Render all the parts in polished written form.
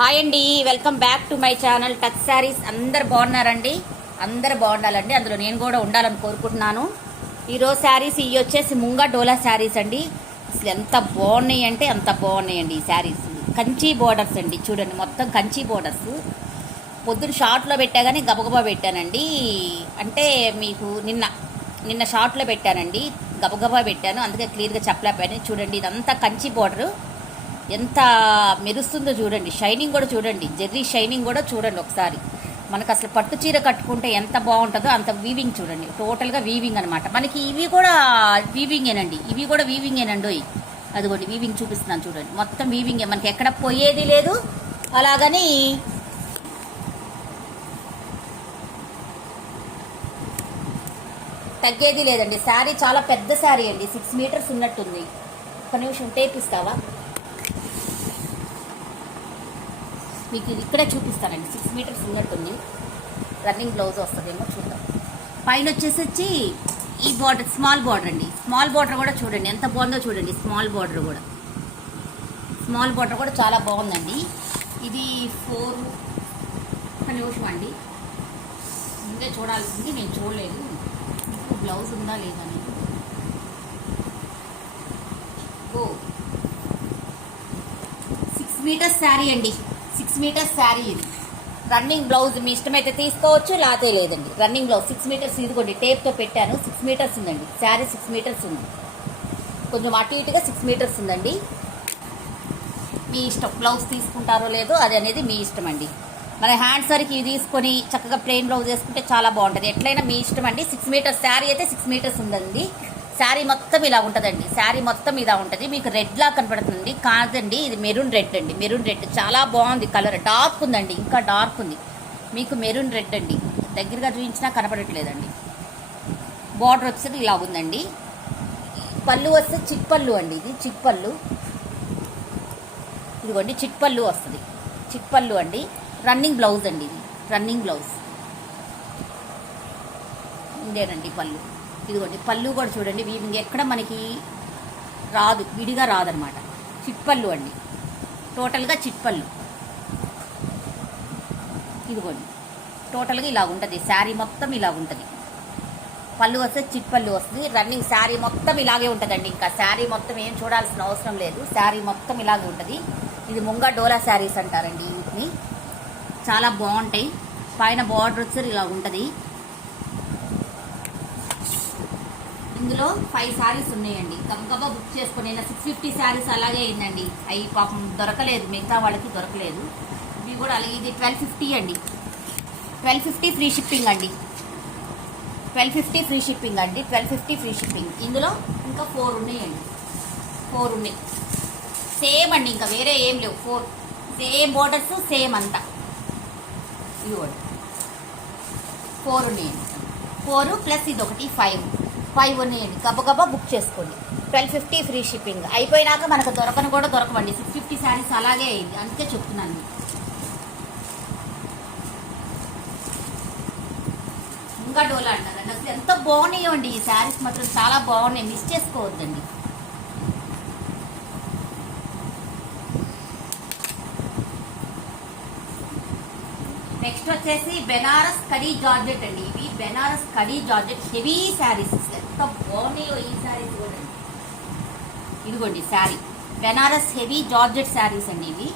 Hi అండి, welcome back to my channel touch saris. అందరు బాగున్నారండి? అందరు బాగుండాలండి, అందులో నేను కూడా ఉండాలని కోరుకుంటున్నాను. ఈరోజు శారీస్ ఇవి వచ్చేసి ముంగా డోలా శారీస్ అండి. అసలు ఎంత బాగున్నాయి అంటే అంత బాగున్నాయండి ఈ శారీస్. కంచి బోర్డర్స్ అండి, చూడండి మొత్తం కంచి బోర్డర్స్. పొద్దున షార్ట్లో పెట్టా కానీ గబగబా పెట్టానండి. అంటే మీకు నిన్న షార్ట్లో పెట్టానండి, గబగబా పెట్టాను, అందుకే క్లియర్గా చెప్పలేకపోయాను. చూడండి ఇదంతా కంచి బోర్డరు, ఎంత మెరుస్తుందో చూడండి. షైనింగ్ కూడా చూడండి, జెర్రీ షైనింగ్ కూడా చూడండి ఒకసారి. మనకు అసలు పట్టు చీర కట్టుకుంటే ఎంత బాగుంటుందో అంత వీవింగ్ చూడండి. టోటల్గా వీవింగ్ అనమాట. మనకి ఇవి కూడా వీవింగేనండి, ఇవి కూడా వీవింగేనండి. అదిగోండి వీవింగ్ చూపిస్తున్నాను చూడండి, మొత్తం వీవింగే, మనకి ఎక్కడ పోయేది లేదు, అలాగని తగ్గేది లేదండి. శారీ చాలా పెద్ద శారీ అండి, 6 మీటర్స్ ఉన్నట్టుంది. ఒక నిమిషం టేప్ ఇస్తావా, మీకు ఇక్కడే చూపిస్తానండి. 6 మీటర్స్ ఉన్నట్టుంది. రన్నింగ్ బ్లౌజ్ వస్తుందేమో చూద్దాం. పైన వచ్చేసి ఈ బార్డర్ స్మాల్ బార్డర్ అండి. స్మాల్ బార్డర్ కూడా చూడండి ఎంత బాగుందో చూడండి. స్మాల్ బార్డర్ కూడా చాలా బాగుందండి. ఇది 4 నిమిషం అండి. ముందే చూడాల్సింది, నేను చూడలేదు. బ్లౌజ్ ఉందా లేదా అని. ఓ 6 మీటర్స్ శారీ అండి, 6 మీటర్స్ శారీ. ఇది రన్నింగ్ బ్లౌజ్, మీ ఇష్టమైతే తీసుకోవచ్చు, లేతే లేదండి. రన్నింగ్ బ్లౌజ్ 6 మీటర్స్, ఇదిగోండి టేప్తో పెట్టాను. 6 మీటర్స్ ఉందండి శారీ, 6 మీటర్స్ ఉంది. కొంచెం అటు ఇటుగా 6 మీటర్స్ ఉందండి. మీ ఇష్టం, బ్లౌజ్ తీసుకుంటారో లేదో అది అనేది మీ ఇష్టం అండి. మన హ్యాండ్స్ వరకు ఇది తీసుకొని చక్కగా ప్లెయిన్ బ్లౌజ్ వేసుకుంటే చాలా బాగుంటుంది. ఎట్లయినా మీ ఇష్టం అండి. 6 మీటర్స్ శారీ అయితే 6 మీటర్స్ ఉందండి. శారీ మొత్తం ఇలా ఉంటుందండి. శారీ మొత్తం ఇలా ఉంటుంది. మీకు రెడ్ లా కనపడుతుంది కాదండి, ఇది మెరూన్ రెడ్ అండి. మెరూన్ రెడ్ చాలా బాగుంది, కలర్ డార్క్ ఉందండి, ఇంకా డార్క్ ఉంది. మీకు మెరూన్ రెడ్ అండి, దగ్గరగా చూపించినా కనపడట్లేదండి. బార్డర్ వచ్చేది ఇలా ఉందండి. పళ్ళు వస్తే చిట్పళ్ళు అండి, ఇది చిట్పళ్ళు. ఇదిగోండి చిట్పళ్ళు వస్తుంది, చిట్పళ్ళు అండి. రన్నింగ్ బ్లౌజ్ అండి, ఇది రన్నింగ్ బ్లౌజ్. ఇదేనండి పళ్ళు. ఇదిగోండి పళ్ళు కూడా చూడండి, వీవింగ్ ఎక్కడ మనకి రాదు, విడిగా రాదనమాట. చిట్పళ్ళు అండి, టోటల్గా చిట్పళ్ళు. ఇదిగోండి టోటల్గా ఇలా ఉంటుంది. శారీ మొత్తం ఇలా ఉంటుంది. పళ్ళు వస్తే చిట్పళ్ళు వస్తుంది. రన్నింగ్ శారీ మొత్తం ఇలాగే ఉంటుందండి. ఇంకా శారీ మొత్తం ఏం చూడాల్సిన అవసరం లేదు, శారీ మొత్తం ఇలాగే ఉంటుంది. ఇది ముంగా డోలా శారీస్ అంటారండి వీటిని. చాలా బాగుంటాయి. పైన బార్డర్ వచ్చి ఇలా ఉంటుంది. ఇందులో 5 శారీస్ ఉన్నాయండి. గబగబా బుక్ చేసుకుని, నేను 650 శారీస్ అలాగే అయిందండి. అవి పాపం దొరకలేదు, మిగతా వాళ్ళకి దొరకలేదు. ఇవి కూడా అలాగే. ఇది 1250 అండి, 1250 ఫ్రీ షిప్పింగ్ అండి. 1250 ఫ్రీ షిప్పింగ్ అండి, 1250 ఫ్రీ షిప్పింగ్. ఇందులో ఇంకా 4 ఉన్నాయండి, 4 ఉన్నాయి. సేమ్ అండి, ఇంకా వేరే ఏం లేవు. 4 సేమ్ బోర్డర్స్, సేమ్ అంతా. ఇవ్వండి 4 ఉన్నాయండి. 4 ప్లస్ ఇది ఒకటి 5 ఉన్నాయండి. గబగబా బుక్ చేసుకోండి. 1250 ఫ్రీ షిప్పింగ్. అయిపోయినాక మనకు దొరకవండి. 650 శారీస్ అలాగే అయింది, అందుకే చెప్తున్నాను. ఇంకా డోలా అంటారండి. అసలు ఎంత బాగున్నాయో అండి ఈ శారీస్, మాత్రం చాలా బాగున్నాయి, మిస్ చేసుకోవద్దండి. నెక్స్ట్ వచ్చేసి బెనారస్ కడీ జార్జెట్ అండి. ఇవి బెనారస్ కడీ జార్జెట్ హెవీ శారీస్. ఎంత బాగున్నాయో ఈ శారీస్ కూడా. ఇదిగోండి శారీ, బెనారస్ హెవీ జార్జెట్ శారీస్ అండి ఇవి.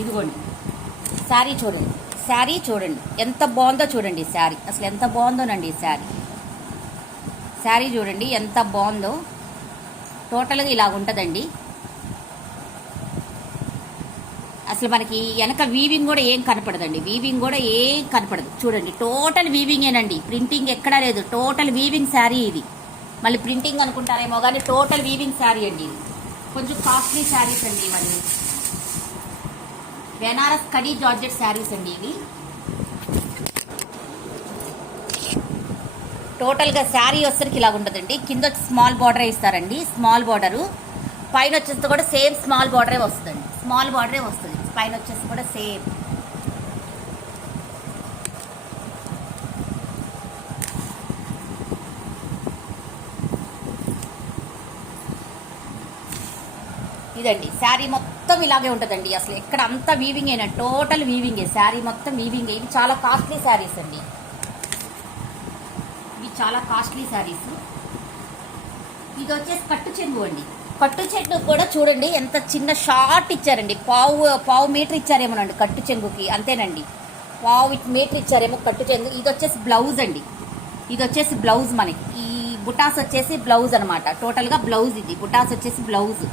ఇదిగోండి శారీ చూడండి, శారీ చూడండి ఎంత బాగుందో చూడండి. శారీ అసలు ఎంత బాగుందోనండి ఈ శారీ. శారీ చూడండి ఎంత బాగుందో. టోటల్గా ఇలా ఉంటుందండి. అసలు మనకి వెనక వీవింగ్ కూడా ఏం కనపడదండి, వీవింగ్ కూడా ఏం కనపడదు. చూడండి టోటల్ వీవింగేనండి, ప్రింటింగ్ ఎక్కడా లేదు. టోటల్ వీవింగ్ శారీ ఇది. మళ్ళీ ప్రింటింగ్ అనుకుంటారేమో కానీ టోటల్ వీవింగ్ శారీ అండి ఇది. కొంచెం కాస్ట్లీ శారీస్ అండి ఇవన్నీ. బెనారస్ కడీ జార్జెట్ శారీస్ అండి ఇవి. టోటల్గా శారీ వచ్చేసరికి ఇలా ఉంటుందండి. కింద వచ్చి స్మాల్ బార్డరే ఇస్తారండి, స్మాల్ బార్డరు. పైన వచ్చేసి కూడా సేమ్ స్మాల్ బార్డరే వస్తుందండి, స్మాల్ బార్డరే వస్తుంది. పైన వచ్చేసి కూడా సేమ్. ఇదండి శారీ మొత్తం ఇలాగే ఉంటుందండి. అసలు ఎక్కడ అంతా వీవింగ్ అయినా టోటల్ వీవింగే, శారీ మొత్తం వీవింగ్. ఇవి చాలా కాస్ట్లీ శారీస్ అండి, ఇవి చాలా కాస్ట్లీ శారీస్. ఇది వచ్చేసి కట్టు చెంగు అండి. కట్టు చెట్టు కూడా చూడండి ఎంత చిన్న షార్ట్ ఇచ్చారండి, పావు మీటర్ ఇచ్చారేమోనండి కట్టు చెంగుకి, అంతేనండి, పావు మీటర్ ఇచ్చారేమో కట్టు చెంగు. ఇది వచ్చేసి బ్లౌజ్ అండి, ఇది వచ్చేసి బ్లౌజ్ మనకి. ఈ బుటాస్ వచ్చేసి బ్లౌజ్ అనమాట, టోటల్గా బ్లౌజ్. ఇది బుటాస్ వచ్చేసి బ్లౌజ్.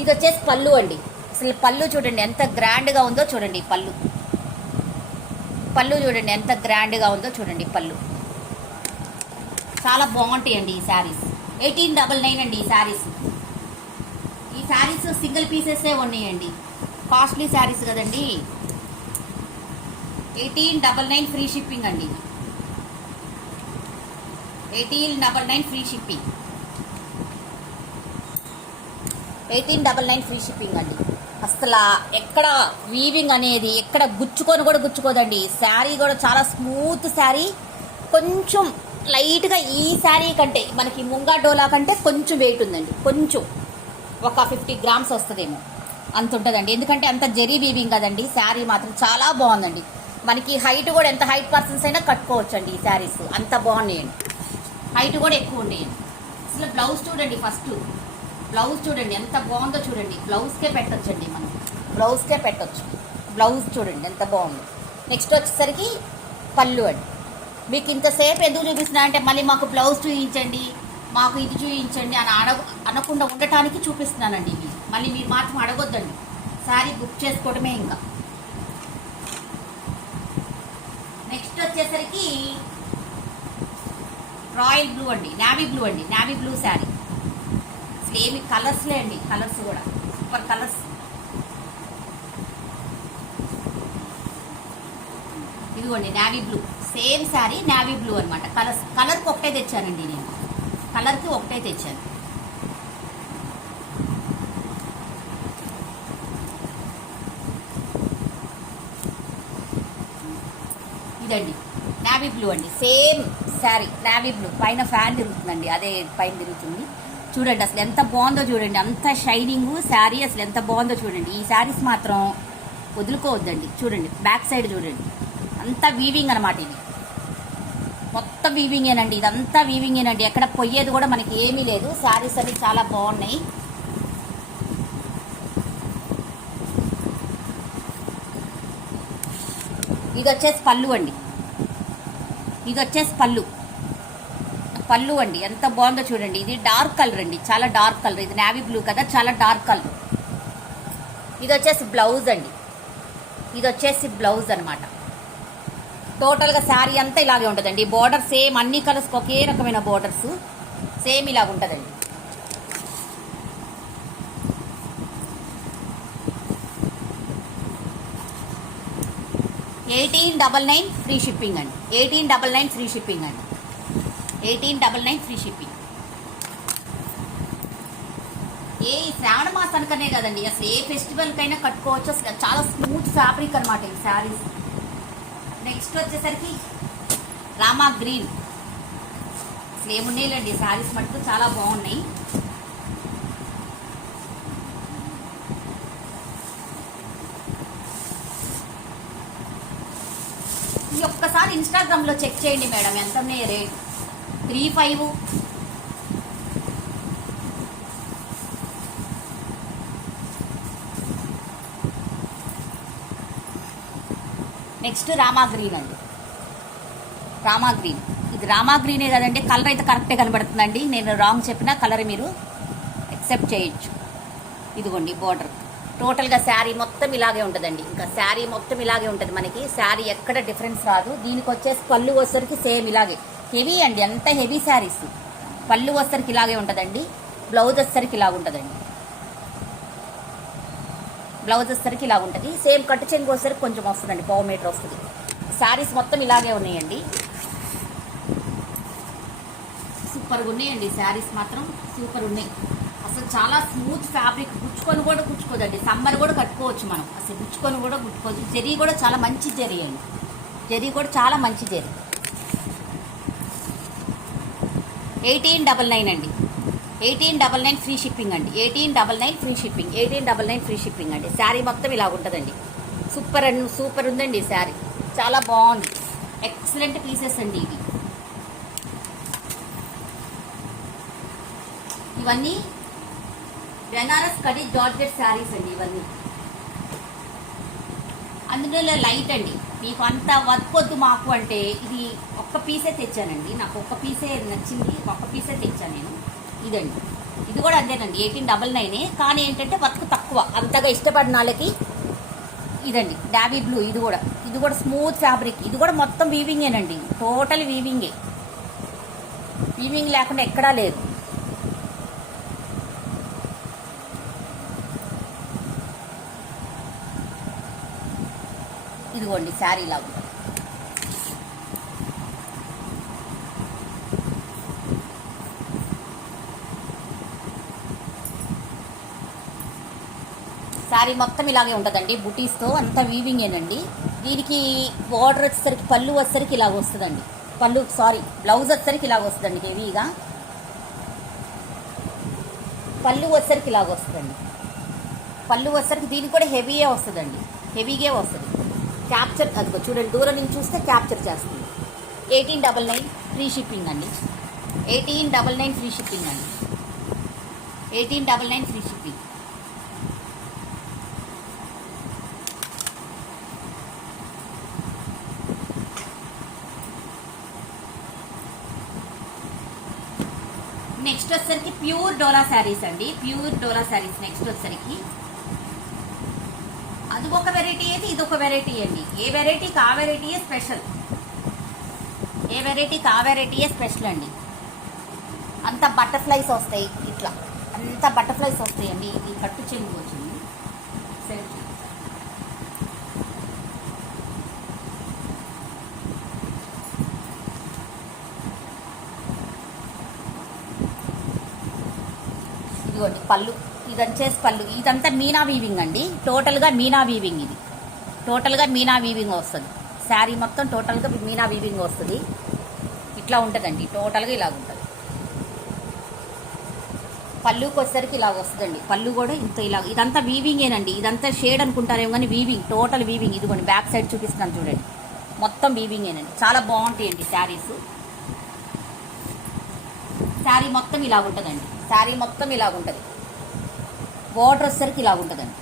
ఇది వచ్చేసి పళ్ళు అండి. అసలు పళ్ళు చూడండి ఎంత గ్రాండ్గా ఉందో చూడండి. పళ్ళు చూడండి ఎంత గ్రాండ్గా ఉందో చూడండి. పళ్ళు చాలా బాగుంటాయండి ఈ శారీస్. 1899 అండి ఈ శారీస్. ఈ శారీస్ సింగిల్ పీసెసే ఉన్నాయండి, కాస్ట్లీ శారీస్ కదండి. 1899 ఫ్రీ షిప్పింగ్ అండి. 1899 ఫ్రీ షిప్పింగ్. 1899 ఫ్రీ షిప్పింగ్ అండి. అసలు ఎక్కడ వీవింగ్ అనేది ఎక్కడ గుచ్చుకోదండి. శారీ కూడా చాలా స్మూత్ శారీ. కొంచెం లైట్గా ఈ శారీ కంటే మనకి ముంగా డోలా కంటే కొంచెం వెయిట్ ఉందండి, కొంచెం ఒక 50 గ్రామ్స్ వస్తుందేమో అంత ఉంటుందండి. ఎందుకంటే అంత జరీ వీవింగ్ కదండి. శారీ మాత్రం చాలా బాగుందండి. మనకి హైట్ కూడా ఎంత హైట్ పర్సన్స్ అయినా కట్టుకోవచ్చు అండి ఈ శారీస్, అంత బాగున్నాయండి. హైట్ కూడా ఎక్కువ ఉండేయండి. అసలు బ్లౌజ్ చూడండి, ఫస్ట్ బ్లౌజ్ చూడండి ఎంత బాగుందో చూడండి. బ్లౌజ్కే పెట్టొచ్చండి, మనం బ్లౌజ్కే పెట్టొచ్చు. బ్లౌజ్ చూడండి ఎంత బాగుందో. నెక్స్ట్ వచ్చేసరికి పళ్ళు అండి. మీకు ఇంతసేపు ఎందుకు చూపిస్తున్నా అంటే మళ్ళీ మాకు బ్లౌజ్ చూపించండి, మాకు ఇది చూపించండి అని అనకుండా ఉండటానికి చూపిస్తున్నానండి. ఇవి మళ్ళీ మీరు మాత్రం అడగొద్దండి, శారీ బుక్ చేసుకోవడమే. ఇంకా నెక్స్ట్ వచ్చేసరికి రాయల్ బ్లూ అండి, నావీ బ్లూ అండి. నావీ బ్లూ శారీ అసలు ఏమి కలర్స్లే అండి, కలర్స్ కూడా సూపర్ కలర్స్. ఇదిగోండి navy blue, same sari navy blue అనమాట. కలర్కి ఒకటే తెచ్చానండి నేను, కలర్కి ఒకటే తెచ్చాను. ఇదండి నావీ బ్లూ అండి, సేమ్ శారీ నావీ బ్లూ. పైన ఫ్యాన్ తిరుగుతుందండి, అదే పైన తిరుగుతుంది. చూడండి అసలు ఎంత బాగుందో చూడండి, అంత షైనింగ్ శారీ అసలు ఎంత బాగుందో చూడండి. ఈ శారీస్ మాత్రం వదులుకోవద్దండి. చూడండి బ్యాక్ సైడ్ చూడండి, అంతా వీవింగ్ అనమాట. ఇది మొత్తం వీవింగేనండి, ఇదంతా వీవింగేనండి. ఎక్కడ పొయ్యేది కూడా మనకి ఏమీ లేదు. శారీస్ అన్ని చాలా బాగున్నాయి. ఇది వచ్చేసి పళ్ళు అండి, ఇది వచ్చేసి పళ్ళు అండి. ఎంత బాగుందో చూడండి. ఇది డార్క్ కలర్ అండి, చాలా డార్క్ కలర్. ఇది నావీ బ్లూ కదా, చాలా డార్క్ కలర్. ఇది వచ్చేసి బ్లౌజ్ అండి, ఇది వచ్చేసి బ్లౌజ్ అనమాట. టోటల్గా శారీ అంతా ఇలాగే ఉంటుందండి. బోర్డర్ సేమ్, అన్ని కలర్స్కి ఒకే రకమైన బోర్డర్స్ సేమ్ ఇలాగ ఉంటుందండి. $1899 ఫ్రీ షిప్పింగ్ అండి. 1899 ఫ్రీ షిప్పింగ్ అండి. 1899 ఫ్రీ షిప్పింగ్. ఏ శ్రావణ మాసానికనే కదండి, అసలు ఏ ఫెస్టివల్కైనా కట్టుకోవచ్చు. అసలు చాలా స్మూత్ ఫ్యాబ్రిక్ అనమాట ఈ శారీస్. నెక్స్ట్ వచ్చేసరికి రామా గ్రీన్. అసలు ఏమున్నాయిలేండి శారీస్ మటుకు చాలా బాగున్నాయి. ఈ ఒక్కసారి ఇన్స్టాగ్రామ్లో చెక్ చేయండి మేడం, ఎంత ఉన్నాయి రేట్. 35. నెక్స్ట్ రామా గ్రీన్ అండి, రామా గ్రీన్. ఇది రామా గ్రీనే కదండి, కలర్ అయితే కరెక్టే కనబడుతుందండి. నేను రాంగ్ చెప్పినా కలర్ మీరు యాక్సెప్ట్ చేయొచ్చు. ఇదిగోండి బోర్డర్. టోటల్గా శారీ మొత్తం ఇలాగే ఉంటుందండి. ఇంకా శారీ మొత్తం ఇలాగే ఉంటుంది మనకి. శారీ ఎక్కడ డిఫరెన్స్ రాదు. దీనికి వచ్చేసి పళ్ళు వచ్చరికి సేమ్ ఇలాగే హెవీ అండి, అంత హెవీ శారీస్. పళ్ళు వచ్చరికి ఇలాగే ఉంటుందండి, బ్లౌజ్ వచ్చరికి ఇలాగ ఉంటుందండి. బ్లౌజ్ వచ్చరికి ఇలాగ ఉంటుంది. సేమ్ కట్టు చెంగు వచ్చరికి కొంచెం వస్తుందండి, పావు మీటర్ వస్తుంది. శారీస్ మొత్తం ఇలాగే ఉన్నాయండి. సూపర్గా ఉన్నాయండి శారీస్ మాత్రం, సూపర్ ఉన్నాయి. అసలు చాలా స్మూత్ ఫ్యాబ్రిక్, గుచ్చుకొని కూడా గుచ్చుకోదండి. సమ్మర్ కూడా కట్టుకోవచ్చు మనం, అసలు గుచ్చుకొని కూడా గుచ్చుకోవచ్చు. జరీ కూడా చాలా మంచి జరీ అండి, జరీ కూడా చాలా మంచి జరీ. 1899 అండి, 1899 ఫ్రీ షిప్పింగ్ అండి. 1899 ఫ్రీ షిప్పింగ్. 1899 ఫ్రీ షిప్పింగ్ అండి. శారీ మొత్తం ఇలా ఉంటుందండి. సూపర్ ఉందండి శారీ. చాలా బాగుంది. ఎక్సలెంట్ పీసెస్ అండి ఇవి. ఇవన్నీ బెనారస్ కడి జార్జెట్ శారీస్ అండి ఇవన్నీ. అందులో లైట్ అండి. మీకు అంత వర్క్ వద్దు మాకు అంటే ఇది ఒక్క పీసే తెచ్చానండి. నాకు ఒక్క పీసే నచ్చింది, ఒక్క పీసే తెచ్చాను నేను. ఇదండి, ఇది కూడా అంతేనండి. 1899 కానీ ఏంటంటే వర్క్ తక్కువ. అంతగా ఇష్టపడిన వాళ్ళకి ఇదండి డాబీ బ్లూ. ఇది కూడా స్మూత్ ఫ్యాబ్రిక్. ఇది కూడా మొత్తం వీవింగేనండి. టోటల్ వీవింగే. వీవింగ్ లేకుండా ఎక్కడా లేదు. ఇదిగోండి శారీ ఇలా ఉంటుంది. శారీ మొత్తం ఇలాగే ఉంటుందండి. బుటీస్తో అంతా వీవింగేనండి. దీనికి బార్డర్ వచ్చేసరికి పళ్ళు వచ్చేసరికి ఇలాగ వస్తుందండి. బ్లౌజ్ వచ్చేసరికి ఇలాగ వస్తుందండి. హెవీగా పళ్ళు వచ్చేసరికి ఇలాగ వస్తుందండి. పళ్ళు వచ్చేసరికి దీనికి కూడా హెవీగా వస్తుంది. క్యాప్చర్ అదిగో చూడండి, దూరం నుంచి చూస్తే క్యాప్చర్ చేస్తుంది. 1899 ఫ్రీ షిప్పింగ్ అండి. 1899 ఫ్రీ షిప్పింగ్ అండి. 1899 ఫ్రీ షిప్పింగ్. నెక్స్ట్ వచ్చేసరికి ప్యూర్ డోలా శారీస్ అండి. నెక్స్ట్ వచ్చేసరికి అది ఒక వెరైటీ అయితే ఇది ఒక వెరైటీ అండి. ఏ వెరైటీకి ఆ వెరైటీయే స్పెషల్ అండి. అంత బటర్ఫ్లైస్ వస్తాయి. ఇట్లా అంత బటర్ఫ్లైస్ వస్తాయండి. ఇది కట్టు చెంగు వచ్చింది. ఇదిగోండి పళ్ళు. ఇది వచ్చేసి పళ్ళు. ఇదంతా మీనా వీవింగ్ అండి. టోటల్గా మీనా వీవింగ్ వస్తుంది. శారీ మొత్తం టోటల్గా మీనా వీవింగ్ వస్తుంది. ఇట్లా ఉంటుందండి. టోటల్గా ఇలాగ ఉంటుంది. పళ్ళుకి వచ్చేసరికి ఇలాగ వస్తుందండి. పళ్ళు కూడా ఇదంతా వీవింగేనండి. ఇదంతా షేడ్ అనుకుంటారేమో కానీ వీవింగ్, టోటల్ వీవింగ్. ఇదిగోండి బ్యాక్ సైడ్ చూపిస్తున్నాను చూడండి. మొత్తం వీవింగేనండి. చాలా బాగుంటాయండి శారీస్. శారీ మొత్తం ఇలాగ ఉంటుందండి. వాటర్ వచ్చేసరికి ఇలా ఉంటుందండి.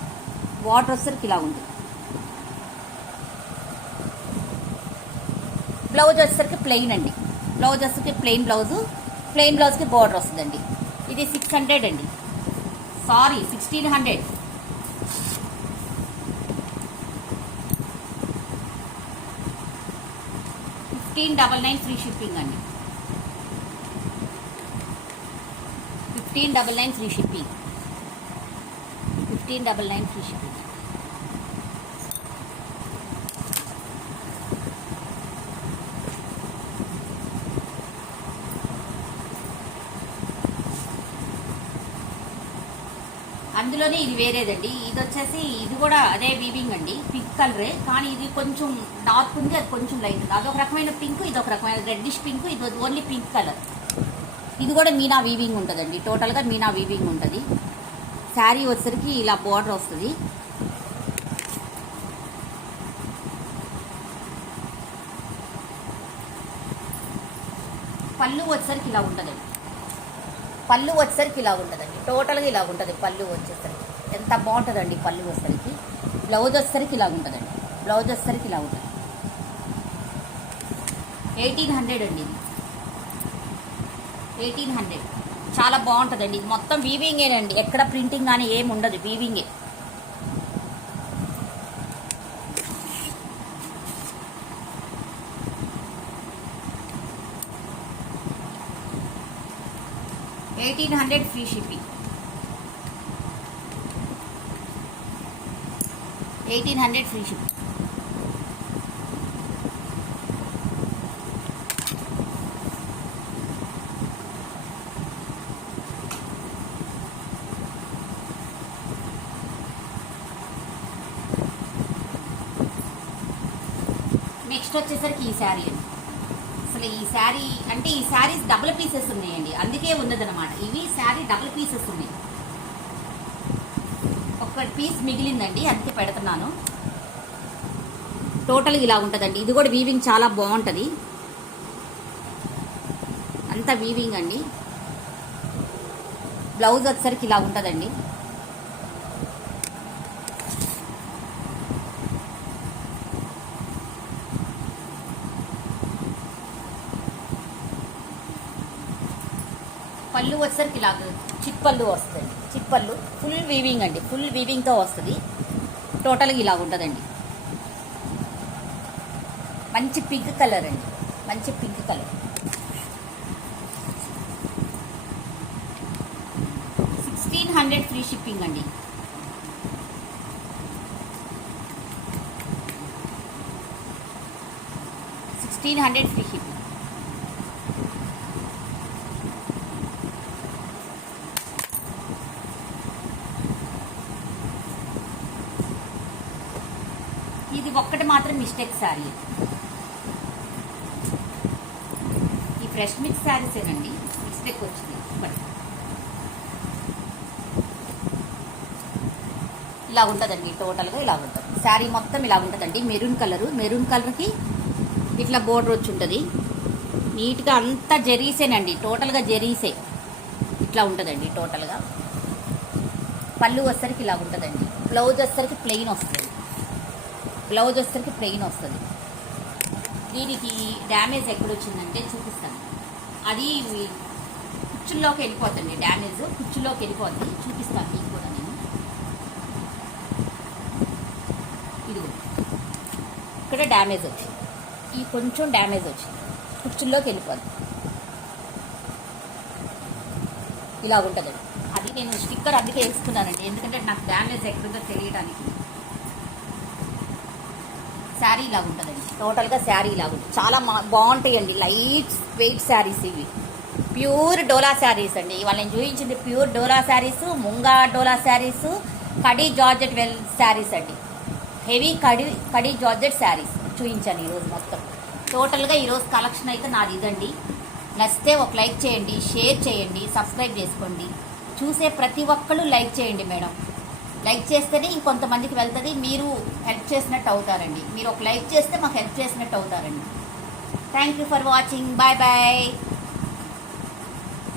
బ్లౌజ్ వచ్చేసరికి ప్లెయిన్ అండి. ప్లెయిన్ బ్లౌజ్కి బార్డర్ వస్తుందండి. ఇది 600 అండి. 1600. 1599 ఫ్రీ షిప్పింగ్ అండి. 1599 ఫ్రీ షిప్పింగ్. అందులోనే ఇది వేరేదండి. ఇది వచ్చేసి ఇది కూడా అదే వీవింగ్ అండి. పింక్ కలరే కానీ ఇది కొంచెం డార్క్ ఉంది, అది కొంచెం లైట్ ఉంది. అదొక రకమైన పింక్, ఇది ఒక రకమైన రెడ్డిష్ పింక్. ఇది ఓన్లీ పింక్ కలర్. ఇది కూడా మీనా వీవింగ్ ఉంటుందండి. టోటల్గా మీనా వీవింగ్ ఉంటుంది. శారీ వచ్చేసరికి ఇలా బార్డర్ వస్తుంది. పళ్ళు వచ్చేసరికి ఇలా ఉంటుందండి. టోటల్గా ఇలా ఉంటుంది. పళ్ళు వచ్చేసరికి ఎంత బాగుంటుందండి. పళ్ళు వచ్చేసరికి బ్లౌజ్ వచ్చేసరికి ఇలా ఉంటుందండి. 1800 అండి. 1800 చాలా బాగుంటుందండి. ఇది మొత్తం వీవింగేనండి. ఎక్కడ ప్రింటింగ్ కానీ ఏమి ఉండదు. వీవింగే. $1800 free shipping. 1800 free shipping. Next వచ్చేసరికి ఈ శారీ అండి. అసలు ఈ శారీ అంటే ఈ శారీస్ డబుల్ పీసెస్ ఉన్నాయండి, అందుకే ఉన్నదన్నమాట. ఇవి శారీ డబుల్ పీసెస్ ఉన్నాయి. ఒక పీస్ మిగిలిందండి, అందుకే పెడుతున్నాను. టోటల్ ఇలా ఉంటుందండి. ఇది కూడా వీవింగ్ చాలా బాగుంటుంది, అంతా వీవింగ్ అండి. బ్లౌజ్ వచ్చేసరికి ఇలా ఉంటుందండి. పళ్ళు వచ్చేసరికి ఇలా చిప్పళ్ళు వస్తుంది. చిప్పళ్ళు ఫుల్ వీవింగ్ అండి, ఫుల్ వీవింగ్తో వస్తుంది. టోటల్గా ఇలా ఉంటుందండి. మంచి పింక్ కలర్ అండి, మంచి పింక్ కలర్. 1600 ఫ్రీ షిప్పింగ్ అండి. $1600 ఫ్రీ షిప్పింగ్. ఇది ఒక్కటి మాత్రం మిస్టేక్ శారీ. ఈ ఫ్రెష్ మిక్స్ శారీసేనండి మిస్టేక్ వచ్చింది. ఇలా ఉంటుందండి, టోటల్గా ఇలా ఉంటుంది. శారీ మొత్తం ఇలా ఉంటుందండి. మెరూన్ కలర్కి ఇట్లా బోర్డర్ వచ్చి ఉంటుంది. నీట్గా అంతా జరీసేనండి, టోటల్గా జరీసే ఇట్లా ఉంటుందండి. టోటల్గా పళ్ళు వచ్చేసరికి ఇలా ఉంటుందండి. బ్లౌజ్ వచ్చేసరికి ప్లెయిన్ వస్తుంది. దీనికి డ్యామేజ్ ఎక్కడొచ్చిందంటే చూపిస్తాను. అది కుచ్చుల్లోకి వెళ్ళిపోతుంది, డ్యామేజ్ కుచ్చుల్లోకి వెళ్ళిపోతుంది. చూపిస్తాను మీకు కూడా నేను. ఇదిగో ఇక్కడ డ్యామేజ్ వచ్చింది, ఈ కొంచెం డ్యామేజ్ వచ్చింది, కుచ్చుల్లోకి వెళ్ళిపోతుంది. ఇలా ఉంటుందండి. అది నేను స్టిక్కర్ అందుకే వేసుకున్నానండి, ఎందుకంటే నాకు డ్యామేజ్ ఎక్కడుందో తెలియడానికి. శారీ ఇలా ఉంటుందండి, టోటల్గా శారీ ఇలా ఉంటుంది. చాలా బాగుంటాయండి, లైట్ వెయిట్ శారీస్ ఇవి. ప్యూర్ డోలా శారీస్ అండి. ఇవాళ నేను చూపించింది ప్యూర్ డోలా శారీస్, ముంగా డోలా శారీస్, కడీ జార్జెట్ శారీస్ అండి. హెవీ కడీ జార్జెట్ శారీస్ చూపించాను ఈరోజు మొత్తం. టోటల్గా ఈరోజు కలెక్షన్ అయితే నాది ఇదండి. నచ్చితే ఒక లైక్ చేయండి, షేర్ చేయండి, సబ్స్క్రైబ్ చేసుకోండి. చూసే ప్రతి ఒక్కళ్ళు లైక్ చేయండి మేడం. లైక్ చేస్తేనే ఇంకొంతమందికి వెళ్తుంది, మీరు హెల్ప్ చేసినట్టు అవుతారండి. మీరు ఒక లైక్ చేస్తే మాకు హెల్ప్ చేసినట్టు అవుతారండి. Thank you for watching. Bye bye.